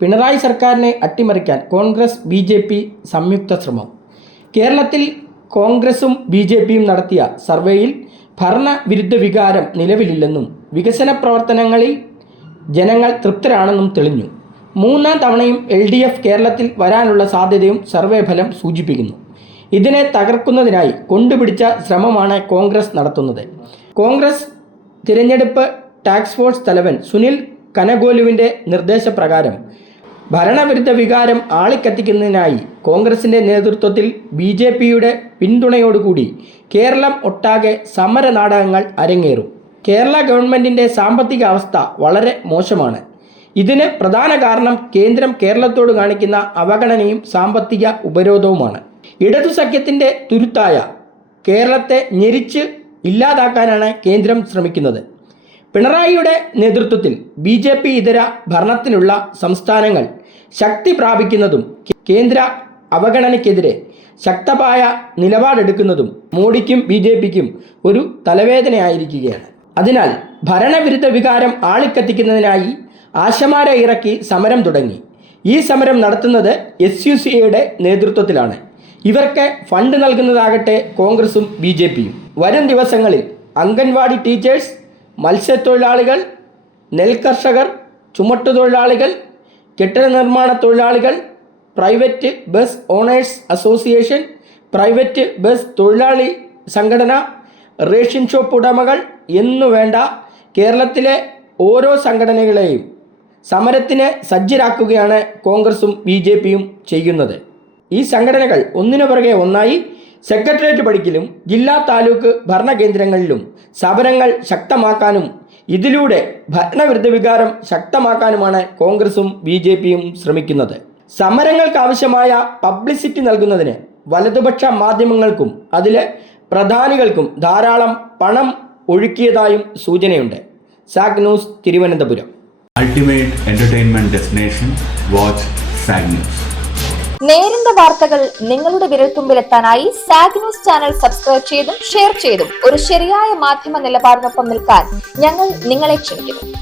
പിണറായി സർക്കാരിനെ അട്ടിമറിക്കാൻ കോൺഗ്രസ് ബി.ജെ.പി. സംയുക്ത ശ്രമം. കേരളത്തിൽ കോൺഗ്രസും ബി.ജെ.പിയും നടത്തിയ സർവേയിൽ ഭരണവിരുദ്ധ വികാരം നിലവിലില്ലെന്നും വികസന പ്രവർത്തനങ്ങളിൽ ജനങ്ങൾ തൃപ്തരാണെന്നും തെളിഞ്ഞു. മൂന്നാം തവണയും എൽ.ഡി.എഫ്. കേരളത്തിൽ വരാനുള്ള സാധ്യതയും സർവേ ഫലം സൂചിപ്പിക്കുന്നു. ഇതിനെ തകർക്കുന്നതിനായി കൊണ്ടുപിടിച്ച ശ്രമമാണ് കോൺഗ്രസ് നടത്തുന്നത്. കോൺഗ്രസ് തിരഞ്ഞെടുപ്പ് ടാസ്ക് ഫോഴ്സ് തലവൻ സുനിൽ കനഗോലുവിൻ്റെ നിർദ്ദേശപ്രകാരം ഭരണവിരുദ്ധ വികാരം ആളിക്കത്തിക്കുന്നതിനായി കോൺഗ്രസിൻ്റെ നേതൃത്വത്തിൽ ബി.ജെ.പിയുടെ പിന്തുണയോടുകൂടി കേരളം ഒട്ടാകെ സമര നാടകങ്ങൾ അരങ്ങേറും. കേരള ഗവൺമെൻറ്റിൻ്റെ സാമ്പത്തിക അവസ്ഥ വളരെ മോശമാണ്. ഇതിന് പ്രധാന കാരണം കേന്ദ്രം കേരളത്തോട് കാണിക്കുന്ന അവഗണനയും സാമ്പത്തിക ഉപരോധവുമാണ്. ഇടതു സഖ്യത്തിൻ്റെ തുരുത്തായ കേരളത്തെ ഞെരിച്ച് ഇല്ലാതാക്കാനാണ് കേന്ദ്രം ശ്രമിക്കുന്നത്. പിണറായിയുടെ നേതൃത്വത്തിൽ ബി.ജെ.പി. ഇതര ഭരണത്തിലുള്ള സംസ്ഥാനങ്ങൾ ശക്തി പ്രാപിക്കുന്നതും കേന്ദ്ര അവഗണനയ്ക്കെതിരെ ശക്തമായ നിലപാടെടുക്കുന്നതും മോഡിക്കും ബി.ജെ.പിക്കും ഒരു തലവേദനയായിരിക്കുകയാണ്. അതിനാൽ ഭരണവിരുദ്ധ വികാരം ആളിക്കത്തിക്കുന്നതിനായി ആശമാരെ ഇറക്കി സമരം തുടങ്ങി. ഈ സമരം നടത്തുന്നത് SUCA-യുടെ നേതൃത്വത്തിലാണ്. ഇവർക്ക് ഫണ്ട് നൽകുന്നതാകട്ടെ കോൺഗ്രസും ബി.ജെ.പിയും. വരും ദിവസങ്ങളിൽ അംഗൻവാടി ടീച്ചേഴ്സ്, മത്സ്യത്തൊഴിലാളികൾ, നെൽകർഷകർ, ചുമട്ടുതൊഴിലാളികൾ, കെട്ടിട നിർമ്മാണ തൊഴിലാളികൾ, private bus owners association, private bus തൊഴിലാളി സംഘടന, റേഷൻ ഷോപ്പ് ഉടമകൾ എന്നുവേണ്ട കേരളത്തിലെ ഓരോ സംഘടനകളെയും സമരത്തിന് സജ്ജരാക്കുകയാണ് കോൺഗ്രസും ബി.ജെ.പിയും ചെയ്യുന്നത്. ഈ സംഘടനകൾ ഒന്നിനു പുറകെ ഒന്നായി സെക്രട്ടേറിയറ്റ് പടിക്കലും ജില്ലാ താലൂക്ക് ഭരണകേന്ദ്രങ്ങളിലും സമരങ്ങൾ ശക്തമാക്കാനും ഇതിലൂടെ ഭരണവിരുദ്ധ വികാരം ശക്തമാക്കാനുമാണ് കോൺഗ്രസും ബി.ജെ.പിയും ശ്രമിക്കുന്നത്. സമരങ്ങൾക്കാവശ്യമായ പബ്ലിസിറ്റി നൽകുന്നതിന് വലതുപക്ഷ മാധ്യമങ്ങൾക്കും അതിലെ പ്രധാനികൾക്കും ധാരാളം പണം ഒഴുക്കിയതായും സൂചനയുണ്ട്. Zag news, Thiruvananthapuram. Ultimate entertainment destination. Watch SAG News. നേരിന്റെ വാർത്തകൾ നിങ്ങളുടെ വിരൽത്തുമ്പിലെത്താനായി സാഗ് ന്യൂസ് ചാനൽ സബ്സ്ക്രൈബ് ചെയ്തും ഷെയർ ചെയ്തും ഒരു ശരിയായ മാധ്യമ നിലപാടിനൊപ്പം നിൽക്കാൻ ഞങ്ങൾ നിങ്ങളെ ക്ഷണിക്കുന്നു.